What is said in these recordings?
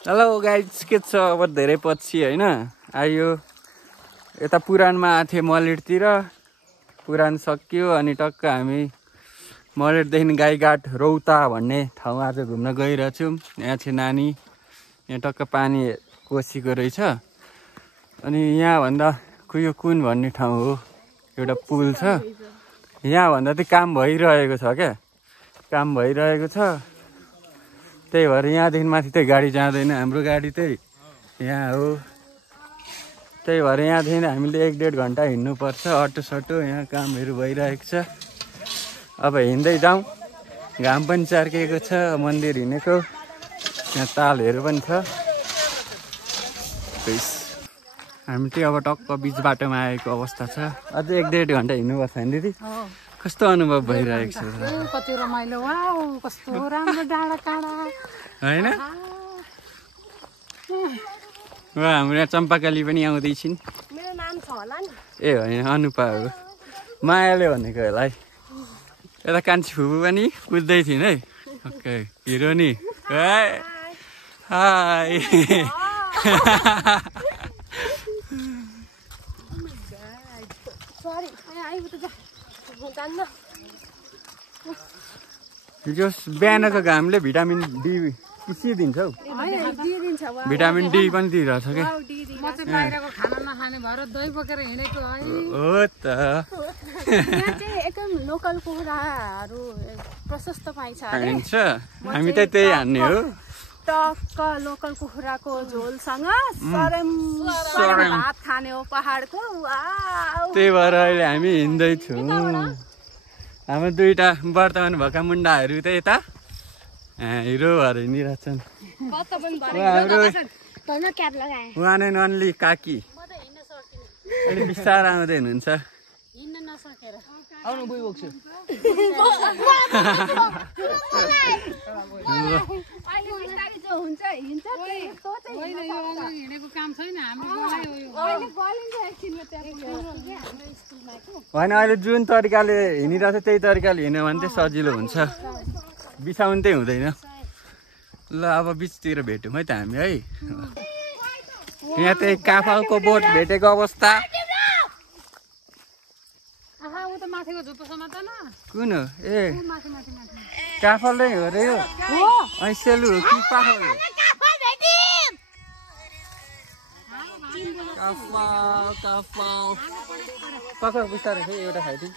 Hello guys, के छ? अब धेरै पछि होइन आयो। यता पुराणमा आएको थिएँ मलेटतिर, पुराण सकियो अनि टक्क हामी मलेटदेखि गाईघाट रौता भन्ने ठाउँ आज घुम्न गइरहेछौँ। यहाँ चाहिँ नानी यहाँ टक्क पानी कोसीको रहेछ। अनि यहाँभन्दा यो कुन भन्ने ठाउँ हो, एउटा पुल छ यहाँभन्दा चाहिँ काम भइरहेको छ क्या, काम भइरहेको छ। त्यही भएर यहाँदेखि माथि चाहिँ गाडी जाँदैन, हाम्रो गाडी चाहिँ यहाँ हो। त्यही भएर यहाँदेखि हामीले 1-1.5 घन्टा हिँड्नुपर्छ अटो सटो। यहाँ कामहरू भइरहेको छ। अब हिँड्दै जाउँ, घाम पनि चार्किएको छ, मन्दिर हिँडेको, यहाँ तालहरू पनि छ। हामी चाहिँ अब टक्क बिच बाटोमा आएको अवस्था छ। अझै 1-1.5 घन्टा हिँड्नुपर्छ नि दिदी। कस्तो अनुभव भइरहेको छ? कति रमाइलो, वाउ कस्तो राम्रो डाँडा काँडा होइन? हाम्रो यहाँ चम्पाकाली पनि आउँदैछिन्। मेरो नाम छ होला नि? ए होइन, अनुपा हो, मायाले भनेको होला है। यता कान्छी फुपू पनि कुद्दै थिइन् है। ओके, हिरो नि हाई। हिजो बिहानको घामले भिटामिन डी के दिन्छ हौ? भिटामिन डी पनि दिइरहेछ क्या। म चाहिँ बाहिरको खाना नखाने भएर दही बोकेर हिँडेको है। हो त। यहाँ चाहिँ एकदम लोकल कुखुराहरू प्रशस्त पाइन्छ। हामी त त्यही हान्ने हो। टक्क लोकल कुखुराको झोलसँग भात खाने हो पहाडको। त्यही भएर अहिले हामी हिँड्दैछौँ। हाम्रो दुईटा वर्तमान भएका मुन्डाहरू त यता हिरो भएर हिँडिरहेछन्। वान एन्ड ओन्ली काकी अलि बिस्तार आउँदै हुनुहुन्छ। होइन, अहिले जुन तरिकाले हिँडिरहेको छ त्यही तरिकाले हिँड्यो भने चाहिँ सजिलो हुन्छ, बिसाउनु चाहिँ हुँदैन। ल अब बिचतिर भेटौँ है त हामी है। यहाँ चाहिँ काफलको बोट भेटेको अवस्था। कुन हो? ए काफल नै हो रे यो। सेलु हो कि पाखल हो? पक्का बिस्तारै फेरि एउटा खाइदिउँ।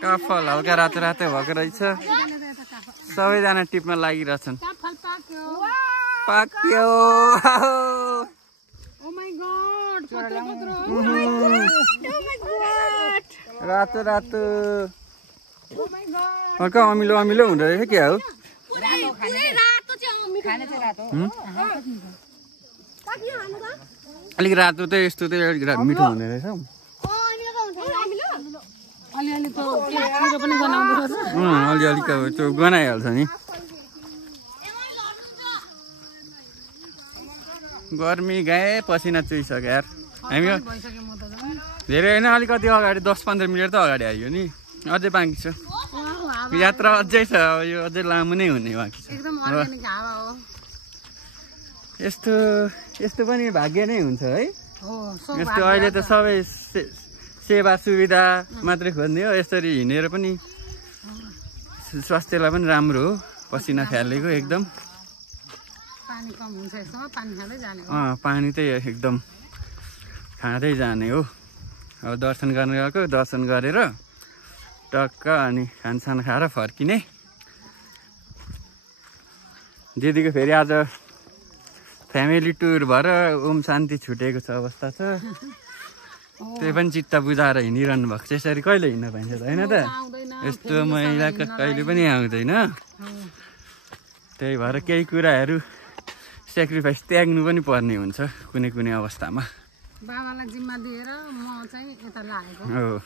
काफल हल्का रातो रातो भएको रहेछ। सबैजना टिपमा लागिरहेछन्। पाक्यो। रातो रातो हल्का अमिलो अमिलो हुँदो रहेछ। के हो? अलिक रातो त यस्तो त अलिक मिठो हुँदो रहेछ। अलिअलि त त्यो गनाइहाल्छ नि। गर्मी गए पसिना चुइसक्यो यार। हामी धेरै होइन, अलिकति अगाडि 10-15 मिनट त अगाडि आइयो नि। अझै बाँकी छ यात्रा, अझै छ। यो अझै लामो नै हुने बाँकी छ। यस्तो पनि भाग्य नै हुन्छ है। यस्तो अहिले त सबै सेवा सुविधा मात्रै खोज्ने हो। यसरी हिँडेर पनि स्वास्थ्यलाई पनि राम्रो हो। पसिना फ्यालेको एकदम। पानी चाहिँ एकदम खाँदै जाने हो। अब दर्शन गर्न गएको, दर्शन गरेर टक्क अनि खानसान खाएर फर्किने। दिदीको फेरि आज फ्यामिली टुर भएर ओम शान्ति छुटेको छ अवस्था छ। त्यही पनि चित्त बुझाएर हिँडिरहनु भएको छ। यसरी कहिले हिँड्न पाइन्छ त? होइन त, यस्तो महिला कहिले पनि आउँदैन। त्यही भएर केही कुराहरू सेक्रिफाइस त्याग्नु पनि पर्ने हुन्छ कुनै कुनै अवस्थामा। बाबालाई जिम्मा दिएर म चाहिँ यता लागेको हो।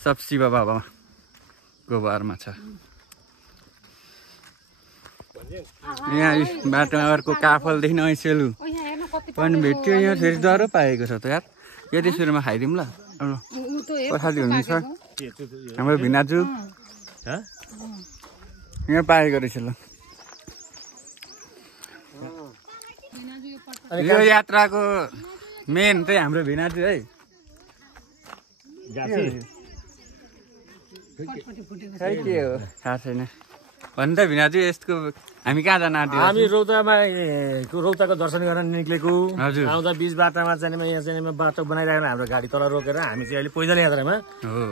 सब शिव बाबाको भरमा छ। यहाँ बाटोमा अर्को काफलदेखि ऐसेलु पनि भेट्यो। यहाँ फेरि डह्रो पाएको छ त यार। यति सुरुमा खाइदिउँ ल। प्रसादी हुनुहुन्छ हाम्रो भिनाजु। यहाँ पाएको रहेछ ल। यो यात्राको मेन चाहिँ हाम्रो भिनाजु है खै के हो थाहा छैन भन्नु त भिनाजु यसको हामी कहाँ जान आँट्यो हामी रौताको दर्शन गर्न निक्लेको हजुर आउँदा बीच बाटामा चाहिँ यहाँ चाहिँ बाटो बनाइरहेको हाम्रो गाडी तल रोकेर हामी चाहिँ अहिले पैदल यात्रामा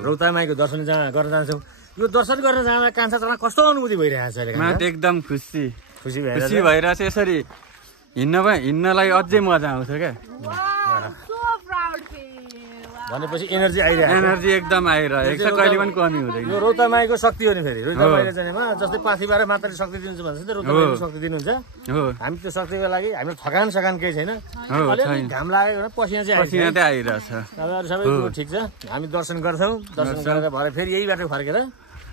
रौता माईको दर्शन गर्न जान्छौँ यो दर्शन गर्न जाँदा कान्छा चला कस्तो अनुभूति भइरहेको छ अहिले एकदम खुसी खुसी भइरहेछ यसरी हिँड्नलाई अझै मजा आउँछ क्या भनेपछि एनर्जी आइरहेको एनर्जी एकदम आइरहेको छ कहिले पनि कमी हुँदैन यो रौता माईको शक्ति हो नि फेरि रौता माईले चाहिँ जस्तै पाथिबाट मात्रै शक्ति दिनुहुन्छ भने चाहिँ रौता माईको शक्ति दिनुहुन्छ हामी त्यो शक्तिको लागि हाम्रो थकान केही छैन अलिअलि घाम लागेको पसिना चाहिँ आइरहेछ अरू सबै कुरो ठिक छ हामी दर्शन गर्छौँ दर्शन गरेर भएर फेरि यही बाटो फर्केर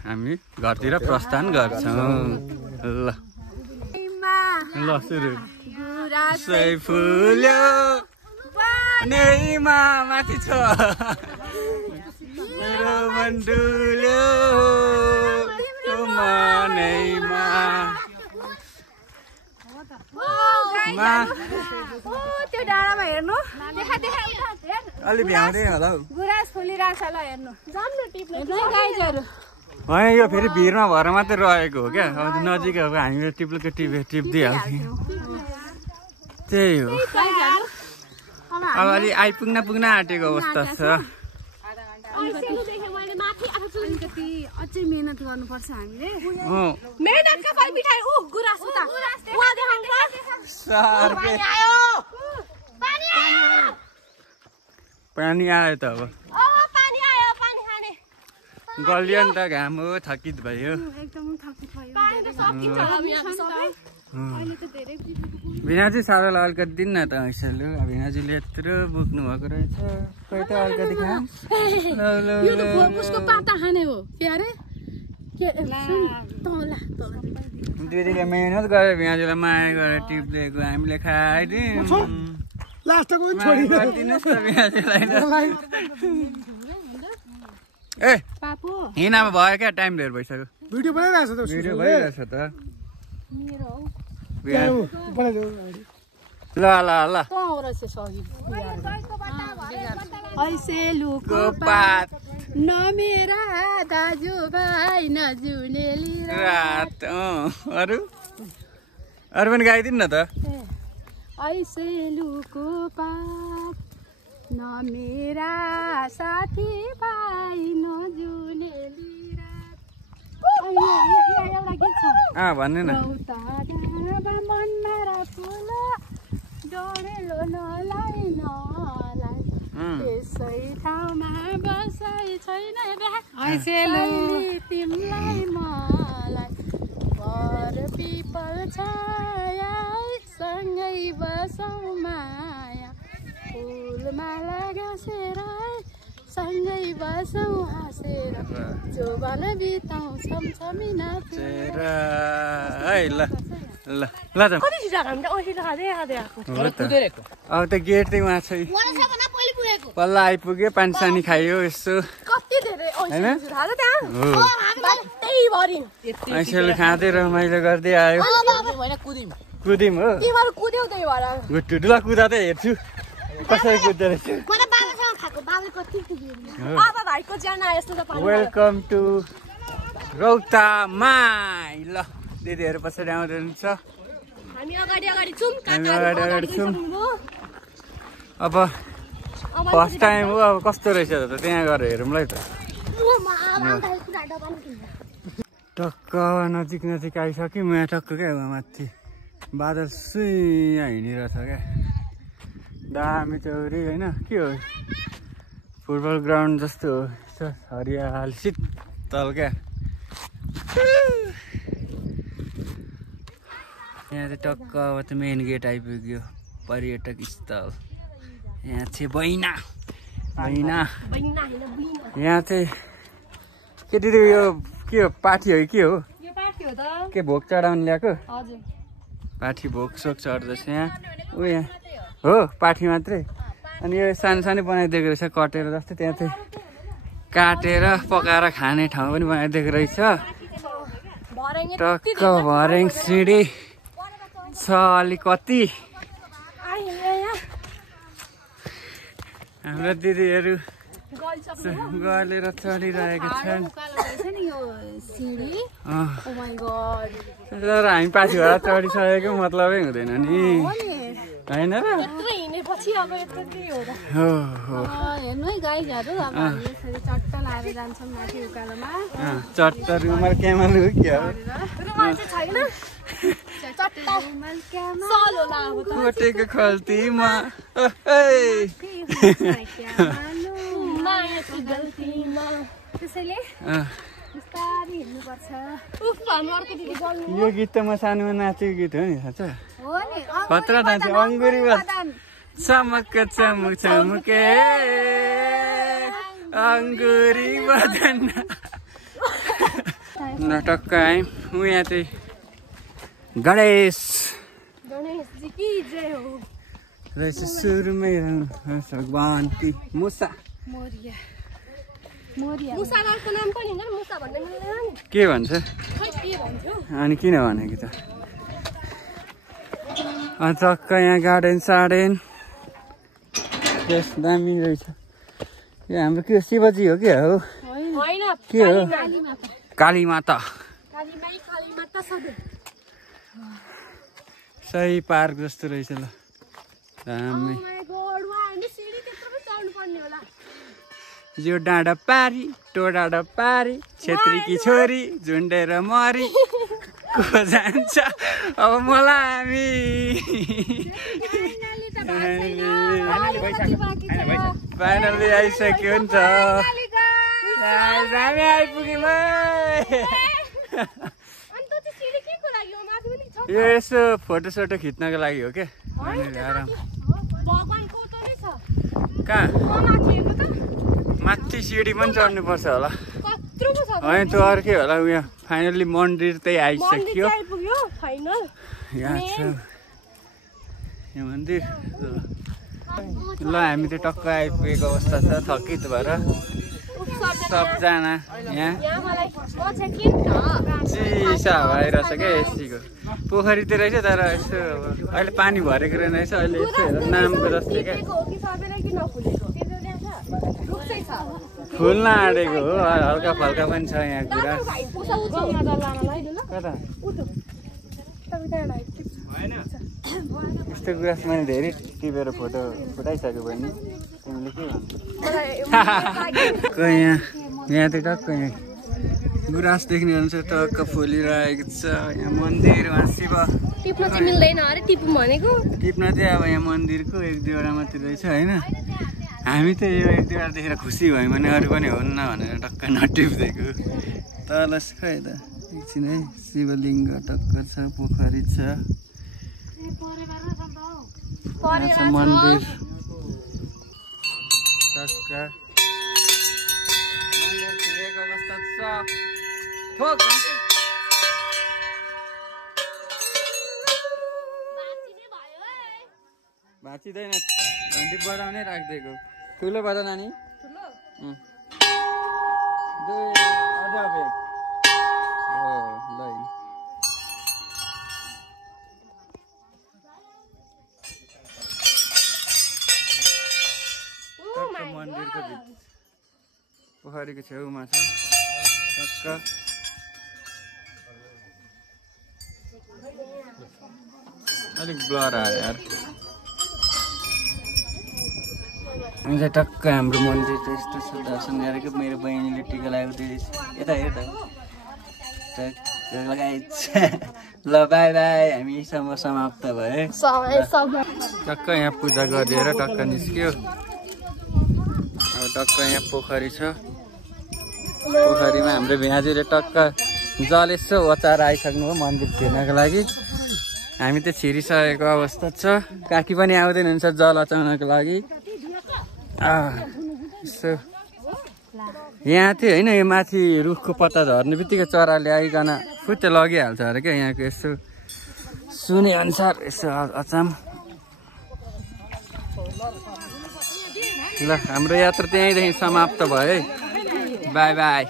हामी घरतिर प्रस्थान गर्छौँ ल सुरु फुल्यो नैमा माथि छ मेरो मन डुल्यो मनैमा त्यो डाँडामा हेर्नु अलि भ्याउँदै होला हौ गुराँस फुलिरहेछ ल हेर्नु गाईहरू होइन यो फेरि भिरमा भएर मात्रै रहेको हो क्या अब नजिक अब हामीले टिप्दिइहाल्थ्यौँ त्यही हो अब अलि पुग्न आँटेको अवस्था छ अझै मेहनत गर्नुपर्छ हामीले पानी आयो त अब गलियो नि त घाम हो थकित भयो भिनाजु साह्रो अलिकति दिन्न त ऐसले भिनाजुले यत्रो बोक्नु भएको रहेछ खोइ त अलिकति दिदीले मेहनत गरे भिनाजुलाई माया गरेर टिप दिएको हामीले खाइदिउँ ए हिँडामा भयो क्या टाइम धेर भइसक्यो भिडियो भइरहेछ त ल ऐसेलुको पात नमेरा दाजुभाइ नजुनेली रात अरू पनि गाइदिनु न त ऐसेलुको पात नमेरा साथीभाइ नजुनेली एउटा गीत छ भन्नु न डढेलो नलाई त्यसै ठाउँमा बसाइ छैन तिमीलाई मलाई घर पिपल छाया सँगै बसौँ माया फुलमाला गाँसेर सँगै बसौँ हाँसेर जोबन बिताउँ छमछमी नाचेर ल अब त गेट चाहिँ उहाँ छ पल्ल आइपुग्यो पानी सानी खायो यसो होइन ऐसेले खाँदै रमाइलो गर्दै आयो कुदिम हो ठुला कुदा त हेर्छु कसरी कुद्दो रहेछ वेलकम टु रौता माई ल दिदीहरू पछाडि आउँदै हुन्छ हामी अगाडि छौँ अब फर्स्ट टाइम हो अब कस्तो रहेछ त त्यहाँ गएर हेरौँला त टक्क नजिक आइसक्यौँ यहाँ टक्क क्या माथि बादल सुइँ हिँडिरहेछ क्या दामी चौरी होइन के हो फुटबल ग्राउन्ड जस्तो हो हरियाली शीतल क्या यहाँ चाहिँ टक्क अब त मेन गेट आइपुग्यो पर्यटक स्थल यहाँ चाहिँ बैना यहाँ चाहिँ के दिदी यो के हो पाठी हो के हो के भोग चढाउनु ल्याएको पाठी भोग सोक चढ्दैछ यहाँ ऊ यहाँ हो पाठी मात्रै अनि यो सानो सानो बनाइदिएको रहेछ कटेर जस्तै त्यहाँ चाहिँ काटेर पकाएर खाने ठाउँ पनि बनाइदिएको रहेछ टक्क भर्याङ सिँढी छ अलिकति हाम्रो दिदीहरू गलेर चढिरहेको छन् तर हामी पाछिबाट चढिसकेको मतलबै हुँदैन नि होइन र हेर्नु है गाईहरू अब हामी यसरी चट्ट लाएर जान्छौँ माथि उकालोमा चट्ट रुमाल क्यामल हो क्या रुमाल चाहिँ छैन चट्ट रुमाल क्यामल सल होला अब त कोटेको खल्तीमा मायाको गल्तीमा त्यसैले बिस्तारै हिँड्नुपर्छ उफ हाम्रो अर्को दिदी गल्नु यो गीत त म सानोमा नाचेको गीत हो नि थाहा छ हो नि खतरा नाच्यो अङ्गुरी चमक चमुक चमुके अङ्गुरी बदन टक्क आयौँ ऊ यहाँ चाहिँ गणेशजी की जय हो रहेछ सुरुमै भगवान की मुसा मोरिया मुसा राजको नाम पनि हुन्छ मुसा भन्ने मिल्दैन नि के भन्छ खै के भन्छु अनि किन भनेको त टक्क यहाँ गार्डन सार्डन त्यस दामी रहेछ यो हाम्रो के शिवजी हो क्या हो होइन के हो काली माता सही पार्क जस्तो रहेछ ल दामी यो डाँडा पारी टो डाँडा पारी छेत्रीकी छोरी झुन्डेर मरी को जान्छ अब मलाई फाइनली आइसक्यो नि त हामी आइपुग्यौँ यो यसो फोटो सोटो खिच्नको लागि हो क्या कहाँ माथि सिडी पनि चढ्नुपर्छ होला होइन त्यो अर्कै होला उयो फाइनली मन्दिर चाहिँ आइसक्यो यहाँ छ यो मन्दिर ल हामी त टक्क आइपुगेको अवस्था छ थकित भएर सबजना यहाँ चिसा भइरहेछ क्या एसीको पोखरी त रहेछ तर यसो अहिले पानी भरेको रहेछ अहिले यसो हेर नामको जस्तै क्या फुल्न आँटेको हो हल्का फल्का पनि छ यहाँ कुरा कता यस्तो गुराँस मैले धेरै टिपेर फोटो फुटाइसक्यो भने तिमीले के भन्छ यहाँ चाहिँ टक्क यहाँ गुराँस देख्ने अनुसार टक्क फुलिरहेको छ यहाँ मन्दिर शिव टिप्न चाहिँ मिल्दैन अरे टिप्नु भनेको टिप्न चाहिँ अब यहाँ मन्दिरको एक दुईवटा मात्रै रहेछ होइन हामी त यो एक दुईवटा देखेर खुसी भयौँ भने अरू पनि हुन्न भनेर टक्क नटिप्दिएको तल खै त एकछिन है शिवलिङ्ग टक्क छ पोखरी छ मन्दिर टक्क मन्दिर खुलेको अवस्था छ ठोक भाँचिँदैन घन्टी बजाउनै राखिदिएको ठुलो बजा नानी मन्दिरको पोखरीको छेउमा छ टक्क अलिक ब्लर आयो यार अनि चाहिँ टक्क हाम्रो मन्दिर चाहिँ यस्तो छ दर्शन गरेको मेरो बहिनीले टिका लगाएको दिएछ यता हेर त ल बाई बाई हामी समाप्त भयो टक्क यहाँ पूजा गरिदिएर टक्क निस्क्यो अब टक्क यहाँ पोखरी छ पोखरीमा हाम्रो भ्याजुले टक्क जल यसो ओचार आइसक्नु हो मन्दिर छिर्नको लागि हामी त छिरिसकेको अवस्था छ काकी पनि आउँदैन हुन्छ जल अचाउनको लागि यसो यहाँ चाहिँ होइन यो माथि रुखको पत्ता झर्ने बित्तिकै चराले आइकन फुत्त लगिहाल्छ अरे क्या यहाँको यसो सुने अनुसार यसो अचाम ल हाम्रो यात्रा त्यहीँदेखि समाप्त भयो है बाई बाई